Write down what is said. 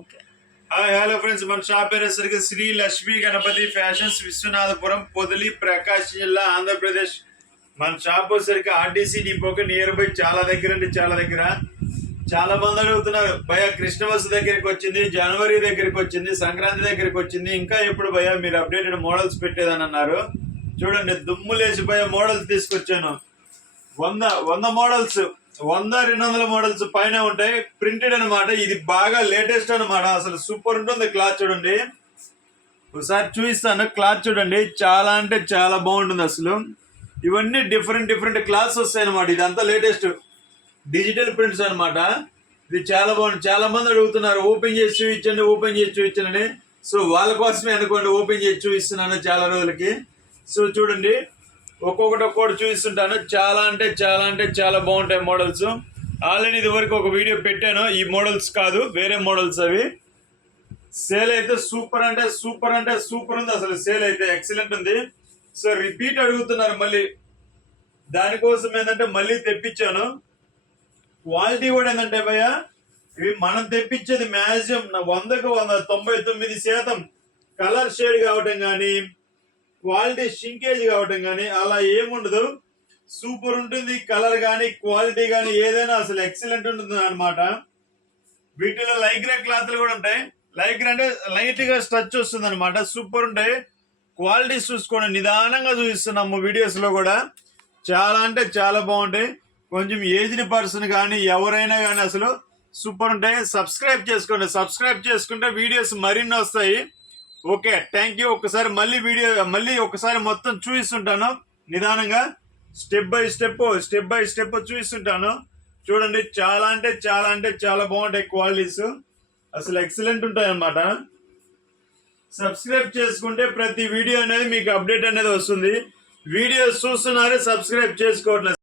Okay. Hi hello friends, మన shop పేరు వచ్చేసరికి శ్రీ లక్ష్మీ గణపతి ఫ్యాషన్స్, విశ్వనాథపురం, పొదిలి, ప్రకాశం జిల్లా, ఆంధ్రప్రదేశ్. మన షాప్ వచ్చేసరికి ఆర్టీసీ డిపోకి నియర్ బై చాలా దగ్గర అండి, చాలా దగ్గర. చాలా మంది అడుగుతున్నారు భయ, క్రిస్టమస్ దగ్గరికి వచ్చింది, జనవరి దగ్గరికి వచ్చింది, సంక్రాంతి దగ్గరికి వచ్చింది, ఇంకా ఎప్పుడు భయ మీరు అప్డేటెడ్ మోడల్స్ పెట్టేదని అన్నారు. చూడండి, దుమ్ములేసి భయ మోడల్స్ తీసుకొచ్చాను. 100 మోడల్స్, 100-200 మోడల్స్ పైన ఉంటాయి. ప్రింటెడ్ అనమాట. ఇది బాగా లేటెస్ట్ అనమాట. అసలు సూపర్ ఉంటుంది క్లాత్. చూడండి, ఒకసారి చూపిస్తాను. క్లాత్ చూడండి, చాలా అంటే చాలా బాగుంటుంది అసలు. ఇవన్నీ డిఫరెంట్ క్లాత్స్ వస్తాయి అనమాట. ఇదంతా లేటెస్ట్ డిజిటల్ ప్రింట్స్ అనమాట. ఇది చాలా బాగుంది. చాలా మంది అడుగుతున్నారు ఓపెన్ చేసి చూపించండి, ఓపెన్ చేసి చూపించండి. సో వాళ్ళ కోసమే అనుకోండి ఓపెన్ చేసి చూపిస్తున్నాను చాలా రోజులకి. సో చూడండి, ఒక్కొక్కటి చూపిస్తుంటాను. చాలా అంటే చాలా బాగుంటాయి మోడల్స్. ఆల్రెడీ ఇది వరకు ఒక వీడియో పెట్టాను. ఈ మోడల్స్ కాదు, వేరే మోడల్స్ అవి. సేల్ అయితే సూపర్ ఉంది అసలు. సేల్ అయితే ఎక్సలెంట్ ఉంది. సో రిపీట్ అడుగుతున్నారు మళ్ళీ, దానికోసం ఏంటంటే మళ్ళీ తెప్పించాను. క్వాలిటీ కూడా ఏంటంటే భయ్య, ఇవి మనం తెప్పించేది మ్యాక్సిమం 100కు 99% కలర్ షేడ్ కావటం కానీ, క్వాలిటీ షింకేజ్ కావటం కానీ అలా ఏముండదు. సూపర్ ఉంటుంది. కలర్ కానీ క్వాలిటీ కానీ ఏదైనా అసలు ఎక్సలెంట్ ఉంటుంది అనమాట. వీటిలో లైక్రా క్లాత్లు కూడా ఉంటాయి. లైక్రా అంటే లైట్ గా స్ట్రచ్ వస్తుంది అనమాట. సూపర్ ఉంటాయి. క్వాలిటీస్ చూసుకోండి, నిదానంగా చూపిస్తున్నాము వీడియోస్ లో కూడా. చాలా అంటే చాలా బాగుంటాయి. కొంచెం ఏజ్డ్ పర్సన్ కానీ ఎవరైనా కానీ అసలు సూపర్ ఉంటాయి. సబ్స్క్రైబ్ చేసుకోండి. సబ్స్క్రైబ్ చేసుకుంటే వీడియోస్ మరిన్ని వస్తాయి. Okay, thank you. మళ్ళీ ఒకసారి మొత్తం చూపిస్తుంటాను నిదానంగా. స్టెప్ బై స్టెప్ చూపిస్తుంటాను. చూడండి, చాలా అంటే చాలా బాగుంటాయి క్వాలిటీస్. అసలు ఎక్సలెంట్ ఉంటాయి అన్నమాట. సబ్స్క్రైబ్ చేసుకుంటే ప్రతి వీడియో అనేది మీకు అప్డేట్ అనేది వస్తుంది. వీడియోస్ చూస్తున్నారు, సబ్స్క్రైబ్ చేసుకోవట్లేదు.